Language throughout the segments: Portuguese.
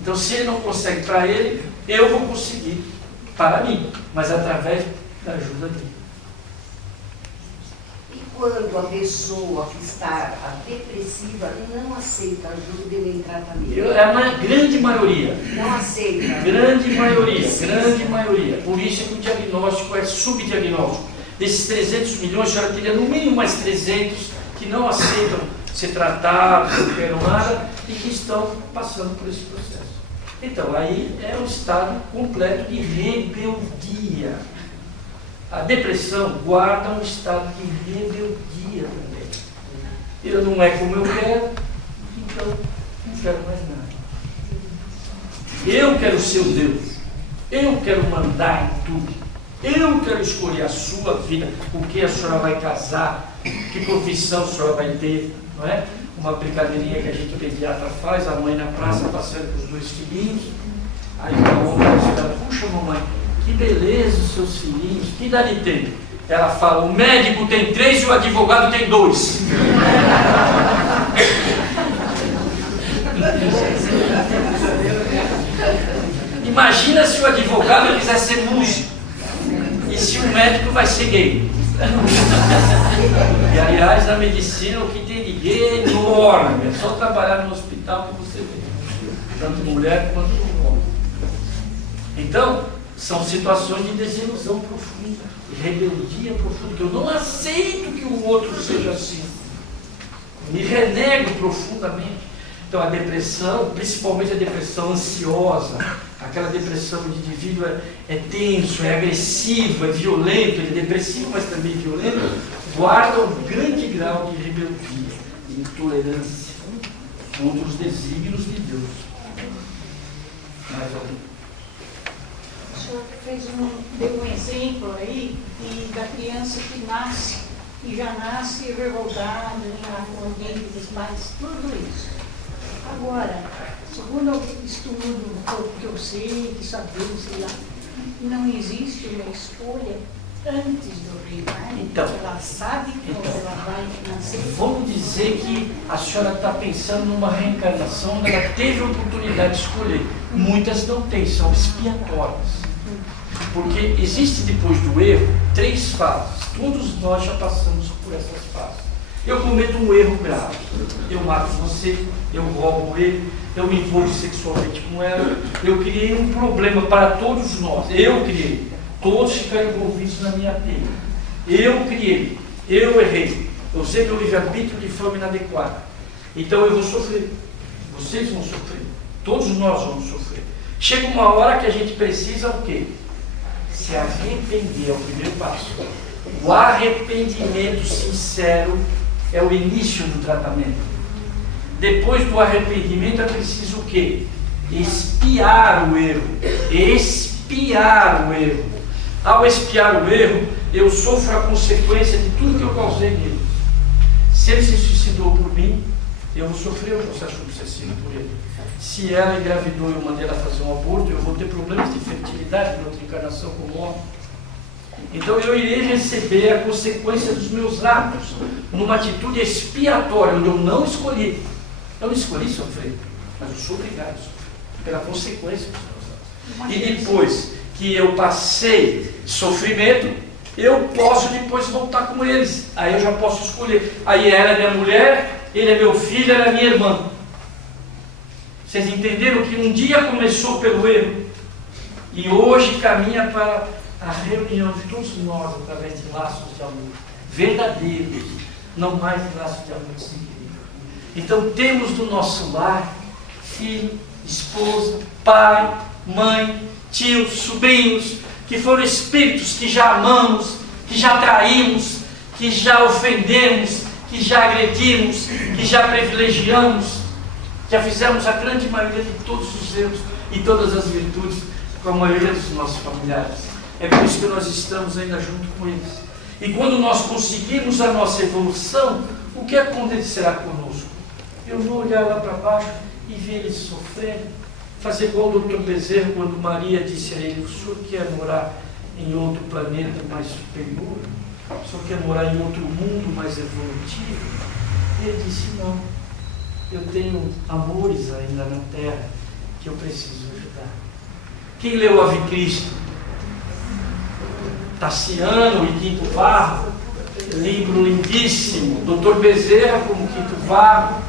Então, se ele não consegue para ele, eu vou conseguir para mim, mas através da ajuda dele. E quando a pessoa que está depressiva não aceita ajuda e nem tratamento? É uma grande maioria. Não aceita. Grande maioria. Por isso é que o diagnóstico é subdiagnóstico. Desses 300 milhões, a senhora teria no mínimo mais 300 que não aceitam ser tratados, não querem nada e que estão passando por esse processo. Então, aí é um estado completo de rebeldia. A depressão guarda um estado de rebeldia também. Eu não é como eu quero, então não quero mais nada. Eu quero ser o Deus. Eu quero mandar em tudo. Eu quero escolher a sua vida, com quem a senhora vai casar, que profissão a senhora vai ter, não é? Uma brincadeirinha que a gente pediatra faz, a mãe na praça passeando com os 2 filhinhos, aí uma outra diz, puxa mamãe, que beleza os seus filhinhos, que idade tem? Ela fala, o médico tem 3 e o advogado tem 2. Imagina se o advogado quiser ser músico e se o médico vai ser gay. E aliás, na medicina o que tem de gay é enorme, é só trabalhar no hospital que você vê, tanto mulher quanto homem. Então, são situações de desilusão profunda, de rebeldia profunda, que eu não aceito que o outro seja assim, me renego profundamente. Então a depressão, principalmente a depressão ansiosa, aquela depressão de indivíduo é tenso, é agressivo, é violento, ele é depressivo, mas também violento, guarda um grande grau de rebeldia, de intolerância contra os desígnios de Deus. Mais alguém? O senhor deu um exemplo aí da criança que nasce e já nasce revoltada, com alguém dos pais, tudo isso. Agora, segundo o estudo que eu sei, que sabemos, sei lá, não existe uma escolha antes do reencarne. Então, ela sabe como ela vai nascer. Vamos dizer que a senhora está pensando numa reencarnação onde ela teve a oportunidade de escolher. Muitas não têm, são expiatórias. Porque existe depois do erro 3 fases. Todos nós já passamos por essas fases. Eu cometo um erro grave. Eu mato você, eu roubo ele, eu me envolvo sexualmente com ela. Eu criei um problema para todos nós. Eu criei. Todos ficaram envolvidos na minha teia. Eu criei. Eu errei. Eu usei meu livre-arbítrio de forma inadequada. Então eu vou sofrer. Vocês vão sofrer. Todos nós vamos sofrer. Chega uma hora que a gente precisa o quê? Se arrepender é o primeiro passo. O arrependimento sincero é o início do tratamento. Depois do arrependimento é preciso o quê? Expiar o erro. Expiar o erro. Ao expiar o erro, eu sofro a consequência de tudo que eu causei nele. Se ele se suicidou por mim, eu vou sofrer o processo obsessivo por ele. Se ela engravidou e eu mandei ela fazer um aborto, eu vou ter problemas de fertilidade na outra encarnação como homem. Então eu irei receber a consequência dos meus atos, numa atitude expiatória, onde eu não escolhi. Eu não escolhi sofrer, mas eu sou obrigado a sofrer, pela consequência dos meus atos. E depois que eu passei sofrimento, eu posso depois voltar com eles. Aí eu já posso escolher. Aí ela é minha mulher, ele é meu filho, ela é minha irmã. Vocês entenderam que um dia começou pelo erro e hoje caminha para a reunião de todos nós através de laços de amor verdadeiros, não mais de laços de amor desequilibrado. Então temos do nosso lar filho, esposa, pai, mãe, tios, sobrinhos, que foram espíritos que já amamos, que já traímos, que já ofendemos, que já agredimos, que já privilegiamos, já fizemos a grande maioria de todos os erros e todas as virtudes com a maioria dos nossos familiares. É por isso que nós estamos ainda junto com eles. E quando nós conseguirmos a nossa evolução, o que acontecerá conosco? Eu vou olhar lá para baixo e ver eles sofrendo, fazer igual o Dr. Bezerra, quando Maria disse a ele: o senhor quer morar em outro planeta mais superior? O senhor quer morar em outro mundo mais evolutivo? E ele disse: não, eu tenho amores ainda na Terra que eu preciso ajudar. Quem leu Ave Cristo? Tassiano e Quinto Varro, livro lindíssimo. Dr. Bezerra, como Quinto Varro,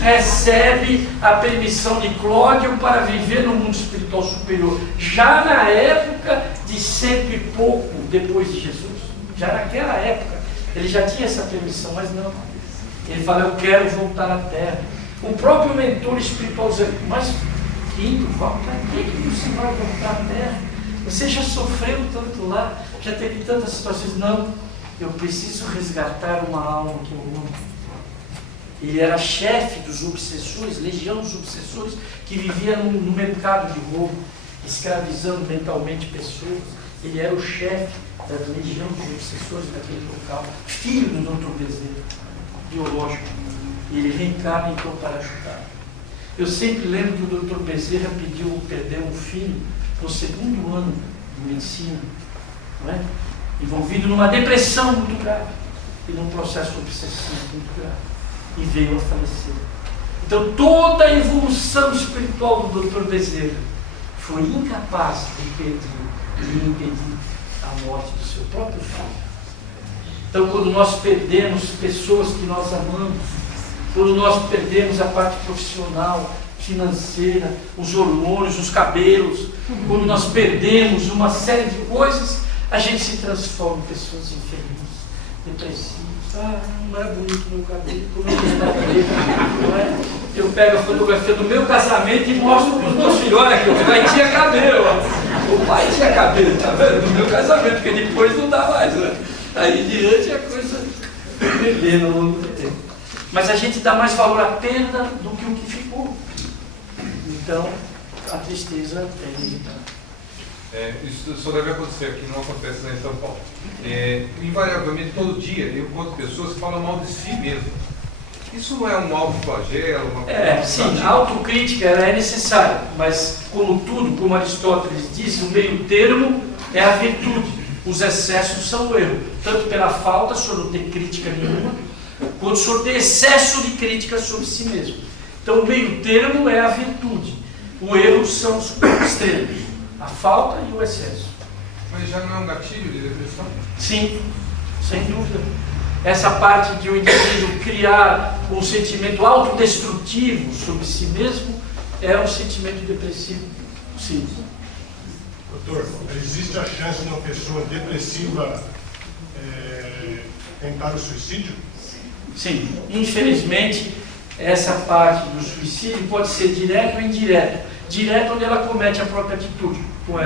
recebe a permissão de Clódio para viver no mundo espiritual superior, já na época de 100 e pouco depois de Jesus. Já naquela época, ele já tinha essa permissão, mas não. Ele fala, eu quero voltar à Terra. O próprio mentor espiritual diz, mas Quinto Varro, para que você vai voltar à Terra? Você já sofreu tanto lá, já teve tantas situações. Não, eu preciso resgatar uma alma que eu amo. Ele era chefe dos obsessores, legião dos obsessores, que vivia no mercado de roubo, escravizando mentalmente pessoas. Ele era o chefe da legião dos obsessores daquele local, filho do Dr. Bezerra, biológico. E ele reencarna então para ajudar. Eu sempre lembro que o Dr. Bezerra perdeu um filho no 2º ano de medicina, não é? Envolvido numa depressão muito grave e num processo obsessivo muito grave, e veio a falecer. Então toda a evolução espiritual do Dr. Bezerra foi incapaz de impedir a morte do seu próprio filho. Então quando nós perdemos pessoas que nós amamos, quando nós perdemos a parte profissional, financeira, os hormônios, os cabelos, quando nós perdemos uma série de coisas, a gente se transforma em pessoas infelizes, depressivas. Não é bonito meu cabelo, como é que está cabelo, não é? Eu pego a fotografia do meu casamento e mostro para os meus filhos, olha que o pai tinha cabelo, o pai tinha cabelo, tá vendo? Do meu casamento, porque depois não dá mais, né? Aí diante a coisa perdendo ao longo do tempo. Mas a gente dá mais valor à perda do que o que ficou. Então, a tristeza é inevitável. Isso só deve acontecer aqui, não acontece lá em São Paulo. Invariavelmente, todo dia, eu encontro pessoas que falam mal de si mesmo. Isso não é um autoflagelo? Sim, a autocrítica ela é necessária, mas como tudo, como Aristóteles diz, o meio termo é a virtude. Os excessos são o erro. Tanto pela falta, o senhor não tem crítica nenhuma, quanto o senhor tem excesso de crítica sobre si mesmo. Então o meio termo é a virtude. O erro são os extremos, a falta e o excesso. Mas já não é um gatilho de depressão? Sim, sem dúvida. Essa parte de o indivíduo criar um sentimento autodestrutivo sobre si mesmo é um sentimento depressivo. Sim. Doutor, existe a chance de uma pessoa depressiva tentar o suicídio? Sim, infelizmente essa parte do suicídio pode ser direto ou indireto. Direto onde ela comete a própria atitude, com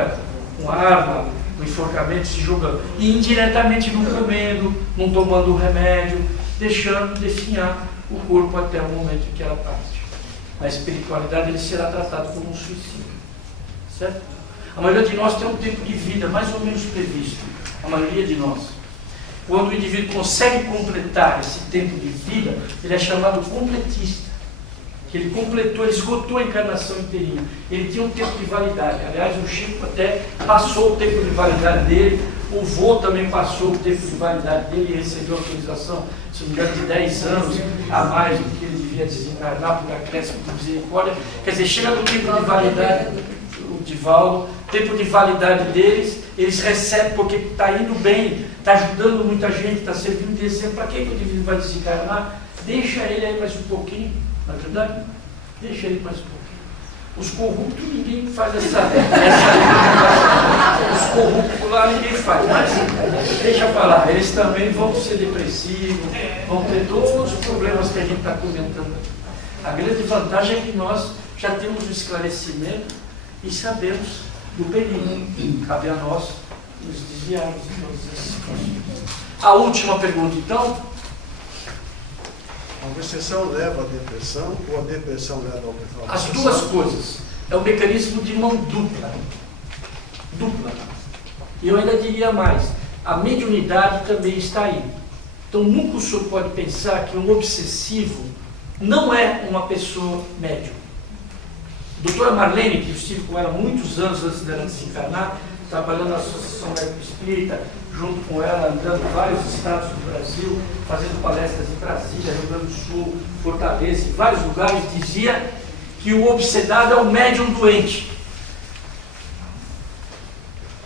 arma, com enforcamento, se jogando. E indiretamente não comendo, não tomando o remédio, deixando definhar o corpo até o momento em que ela parte. Na espiritualidade ele será tratado como um suicídio. Certo? A maioria de nós tem um tempo de vida mais ou menos previsto. A maioria de nós. Quando o indivíduo consegue completar esse tempo de vida, ele é chamado completista. Que ele completou, ele esgotou a encarnação inteirinha. Ele tinha um tempo de validade. Aliás, o Chico até passou o tempo de validade dele. O vô também passou o tempo de validade dele e recebeu autorização, se não me engano, de 10 anos a mais do que ele devia desencarnar por acréscimo de misericórdia. Quer dizer, chega no tempo de validade, o Divaldo, tempo de validade deles, eles recebem porque está indo bem, está ajudando muita gente, está servindo de exemplo. Para quem que o indivíduo vai desencarnar? Deixa ele aí mais um pouquinho, não é verdade? Deixa ele mais um pouquinho. Os corruptos, ninguém faz essa os corruptos lá ninguém faz, mas deixa para lá, eles também vão ser depressivos, vão ter todos os problemas que a gente está comentando. A grande vantagem é que nós já temos o esclarecimento e sabemos do perigo. Cabe a nós nos desviarmos de todas essas situações. A última pergunta, então. A obsessão leva à depressão ou a depressão leva à obsessão? As duas coisas. É um mecanismo de mão dupla. Dupla. E eu ainda diria mais. A mediunidade também está aí. Então nunca o senhor pode pensar que um obsessivo não é uma pessoa médium. A doutora Marlene, que eu estive com ela muitos anos antes dela desencarnar, trabalhando na Associação Médico Espírita, junto com ela, andando em vários estados do Brasil, fazendo palestras em Brasília, Rio Grande do Sul, Fortaleza, em vários lugares, dizia que o obsedado é o médium doente.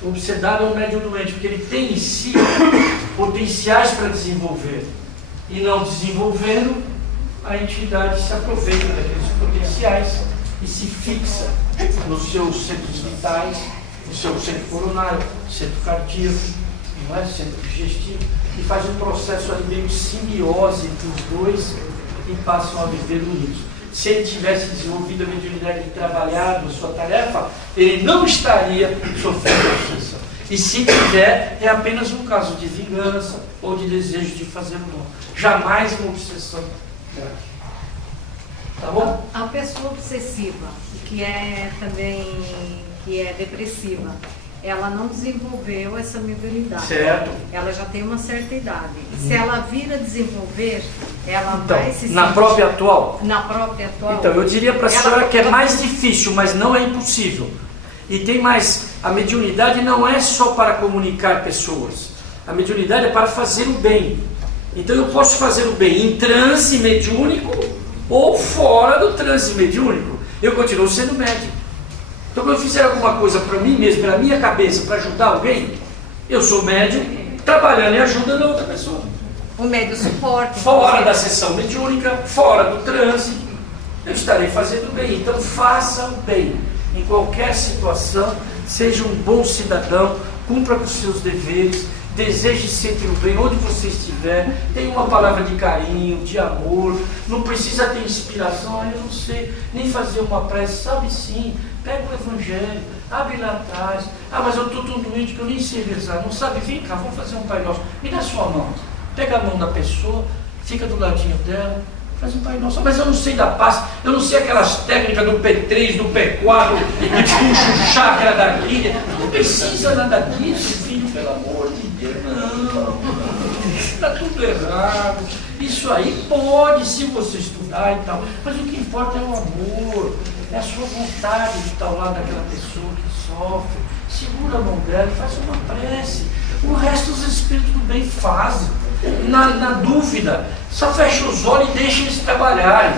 O obsedado é um médium doente, porque ele tem em si potenciais para desenvolver. E não desenvolvendo, a entidade se aproveita daqueles potenciais e se fixa nos seus centros vitais, no seu centro coronário, centro cardíaco, não é? Centro digestivo, e faz um processo ali meio de simbiose entre os dois e passam a viver unidos. Se ele tivesse desenvolvido a mediunidade e trabalhado a sua tarefa, ele não estaria sofrendo obsessão. E se tiver, é apenas um caso de vingança ou de desejo de fazer o mal. Jamais uma obsessão grave. Tá bom? A pessoa obsessiva, que é depressiva, ela não desenvolveu essa mediunidade. Certo. Ela já tem uma certa idade. Se ela vir a desenvolver, ela Então, vai se na sentir- própria atual? Na própria atual. Então, eu diria para a Ela- senhora que é mais difícil, mas não é impossível. E tem mais, a mediunidade não é só para comunicar pessoas. A mediunidade é para fazer o bem. Então eu posso fazer o bem em transe mediúnico ou fora do transe mediúnico. Eu continuo sendo médium. Então quando eu fizer alguma coisa para mim mesmo, para a minha cabeça, para ajudar alguém, eu sou médium, trabalhando e ajudando a outra pessoa. O médio suporte. Fora da sessão mediúnica, fora do transe, eu estarei fazendo bem. Então faça o bem em qualquer situação, seja um bom cidadão, cumpra com os seus deveres, deseje sempre o bem onde você estiver, tenha uma palavra de carinho, de amor, não precisa ter inspiração, eu não sei, nem fazer uma prece, sabe sim, pega o evangelho, abre lá atrás, mas eu estou tão doente que eu nem sei rezar, não sabe, vem cá, vamos fazer um Pai Nosso, me dá sua mão, pega a mão da pessoa, fica do ladinho dela, faz um Pai Nosso, mas eu não sei da paz, eu não sei aquelas técnicas do P3, do P4, que puxa o chakra daqui, não precisa nada disso, filho, pelo amor de Deus, não, está tudo errado, isso aí pode, se você estudar e tal, mas o que importa é o amor, é a sua vontade de estar ao lado daquela pessoa que sofre, segura a mão dela e faz uma prece, o resto os espíritos do bem fazem. Na dúvida, só fecha os olhos e deixa eles trabalharem.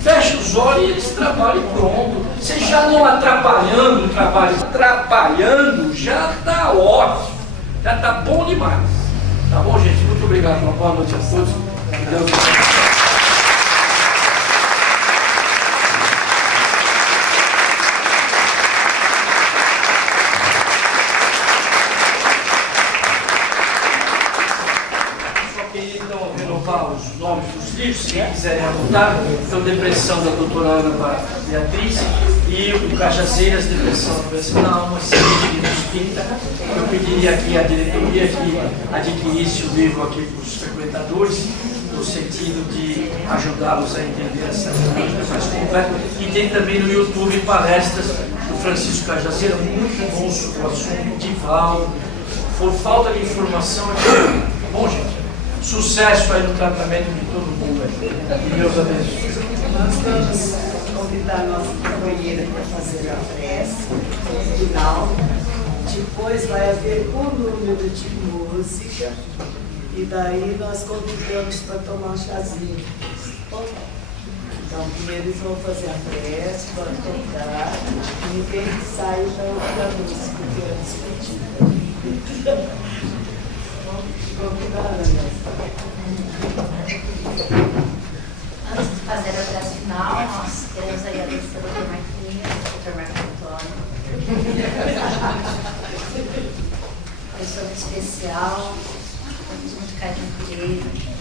Fecha os olhos e eles trabalham e pronto. Você já não atrapalhando o trabalho, atrapalhando, já está ótimo. Já está bom demais. Tá bom, gente? Muito obrigado. Uma boa noite a todos. Que Deus abençoe. Os nomes dos livros, quem quiserem anotar, então Depressão da doutora Ana Beatriz e o Cajazeiras, Depressão Profissional, uma série de livros espírita. Eu pediria aqui à diretoria que adquirisse o livro aqui para os frequentadores, no sentido de ajudá-los a entender essa temática mais completa. E tem também no YouTube palestras do Francisco Cajazeira, muito bom sobre o assunto, Divaldo. Por falta de informação, bom, gente. Sucesso aí no tratamento de todo mundo. Que Deus abençoe. Nós vamos convidar a nossa companheira para fazer a prece no final. Depois vai haver um número de música. E daí nós convidamos para tomar um chazinho. Então, primeiro eles vão fazer a prece, vão tocar. Ninguém sai da outra música, porque é despedida. Antes de fazer a prece final, nós queremos agradecer ao Dr. Marquinhos, ao Dr. Marco Antônio. Pessoa muito especial, temos muito carinho por ele.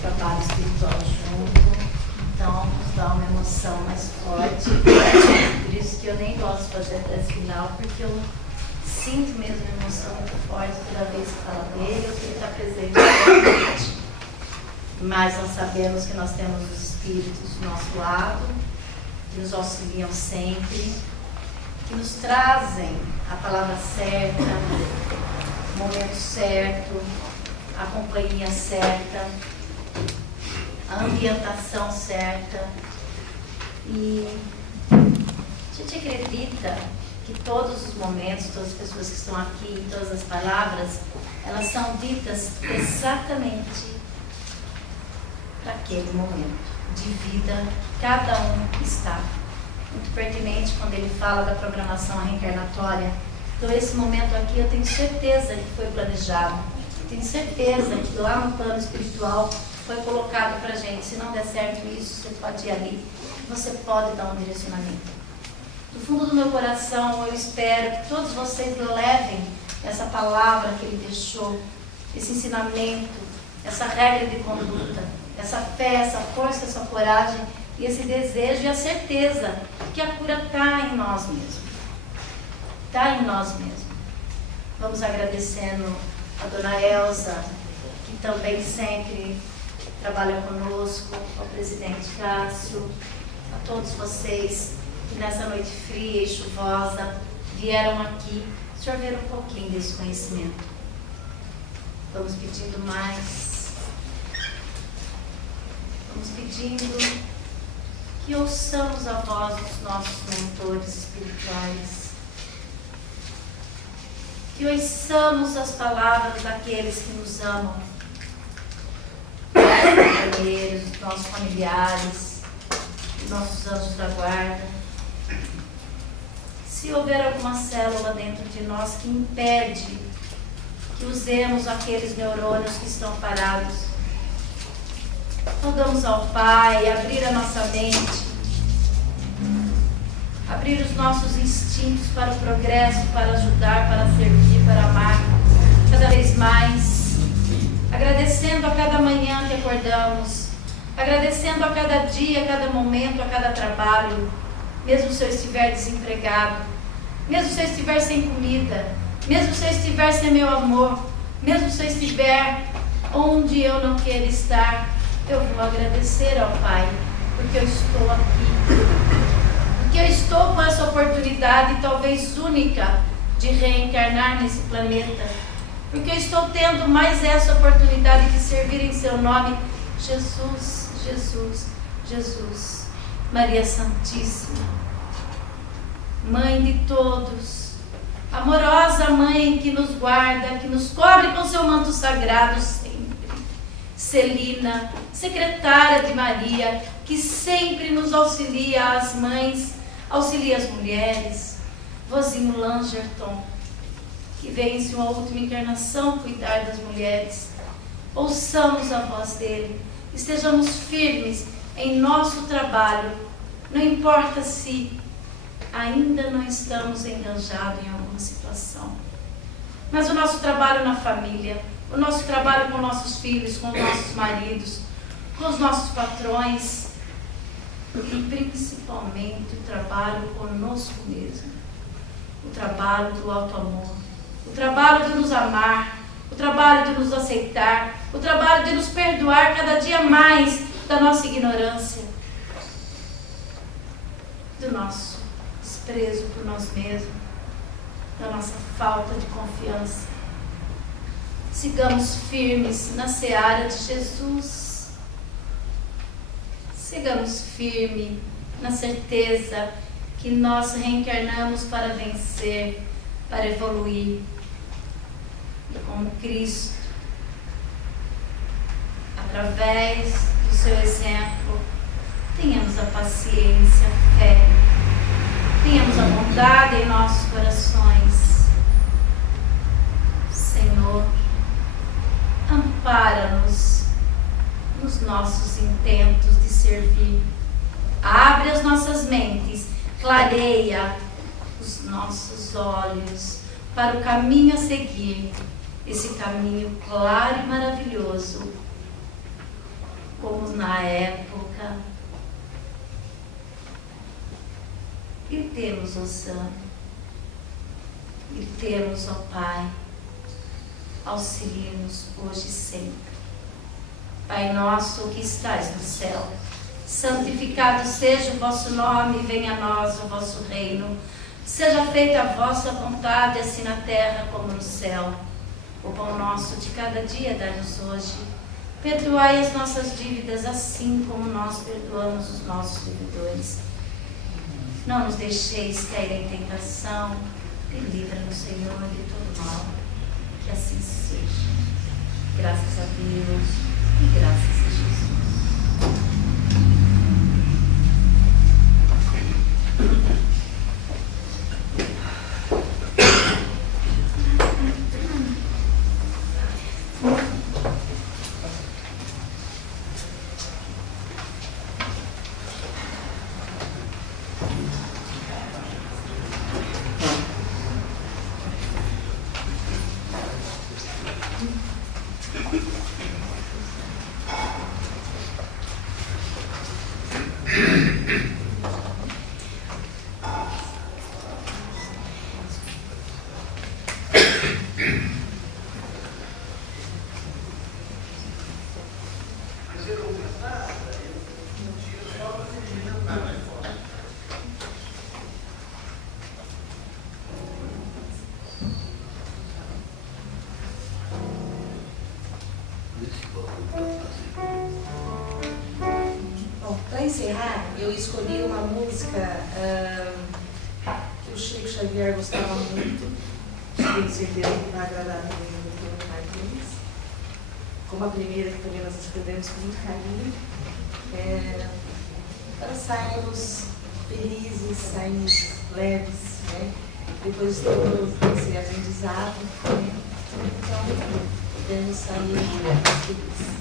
Trabalho espiritual junto, então nos dá uma emoção mais forte. Por isso que eu nem gosto de fazer a prece final, porque eu sinto mesmo uma emoção muito forte toda vez que falo dele, eu tenho que estar presente. Mas nós sabemos que nós temos os espíritos do nosso lado, que nos auxiliam sempre, que nos trazem a palavra certa, o momento certo, a companhia certa, a ambientação certa. E a gente acredita que todos os momentos, todas as pessoas que estão aqui, todas as palavras, elas são ditas exatamente para aquele momento de vida cada um está. Muito pertinente quando ele fala da programação reencarnatória. Então, esse momento aqui eu tenho certeza que foi planejado. Tenho certeza que lá no plano espiritual foi colocado para a gente. Se não der certo isso, você pode ir ali. Você pode dar um direcionamento. Do fundo do meu coração, eu espero que todos vocês levem essa palavra que ele deixou, esse ensinamento, essa regra de conduta, essa fé, essa força, essa coragem e esse desejo e a certeza que a cura está em nós mesmos. Está em nós mesmos. Vamos agradecendo a dona Elza, que também sempre trabalha conosco, ao presidente Cássio, a todos vocês que nessa noite fria e chuvosa vieram aqui absorver um pouquinho desse conhecimento. Vamos pedindo mais. Vamos pedindo que ouçamos a voz dos nossos mentores espirituais. Que ouçamos as palavras daqueles que nos amam, nossos companheiros, nossos familiares, nossos anjos da guarda. Se houver alguma célula dentro de nós que impede que usemos aqueles neurônios que estão parados, rogamos ao Pai abrir a nossa mente, abrir os nossos instintos para o progresso, para ajudar, para servir, para amar, cada vez mais, agradecendo a cada manhã que acordamos, agradecendo a cada dia, a cada momento, a cada trabalho, mesmo se eu estiver desempregado, mesmo se eu estiver sem comida, mesmo se eu estiver sem meu amor, mesmo se eu estiver onde eu não quero estar, eu vou agradecer ao Pai, porque eu estou aqui. Porque eu estou com essa oportunidade, talvez única, de reencarnar nesse planeta. Porque eu estou tendo mais essa oportunidade de servir em seu nome. Jesus, Jesus, Jesus. Maria Santíssima, Mãe de todos, amorosa Mãe que nos guarda, que nos cobre com seu manto sagrado sempre. Celina, secretária de Maria, que sempre nos auxilia as mães, auxilia as mulheres. Vozinho Langerton, que veio em sua última encarnação cuidar das mulheres. Ouçamos a voz dele, estejamos firmes em nosso trabalho, não importa se ainda não estamos enganjados em alguma situação. Mas o nosso trabalho na família, o nosso trabalho com nossos filhos, com nossos maridos, com os nossos patrões e principalmente o trabalho conosco mesmo. O trabalho do auto-amor, o trabalho de nos amar, o trabalho de nos aceitar, o trabalho de nos perdoar cada dia mais da nossa ignorância, do nosso desprezo por nós mesmos, da nossa falta de confiança. Sigamos firmes na seara de Jesus. Sigamos firmes na certeza que nós reencarnamos para vencer, para evoluir. E como Cristo, através do seu exemplo, tenhamos a paciência, a fé, tenhamos a bondade em nossos corações. Senhor, ampara-nos nos nossos intentos de servir. Abre as nossas mentes, clareia os nossos olhos para o caminho a seguir, esse caminho claro e maravilhoso, como na época. Gritemos, Osana, gritemos, ó Pai, auxilie-nos hoje e sempre. Pai nosso que estais no céu, santificado seja o vosso nome, venha a nós o vosso reino. Seja feita a vossa vontade, assim na terra como no céu. O pão nosso de cada dia dai-nos hoje. Perdoai as nossas dívidas, assim como nós perdoamos os nossos devedores. Não nos deixeis cair em tentação, e livra-nos, Senhor, de todo mal. Que assim seja. Graças a Deus e graças a Jesus. encerrar, eu escolhi uma música que o Chico Xavier gostava muito, tenho certeza que vai agradar também o Dr. Martins, como a primeira que também nós escrevemos com muito carinho, para sairmos felizes, sairmos leves, né? Depois de todo esse aprendizado, né? Então, podemos sair felizes.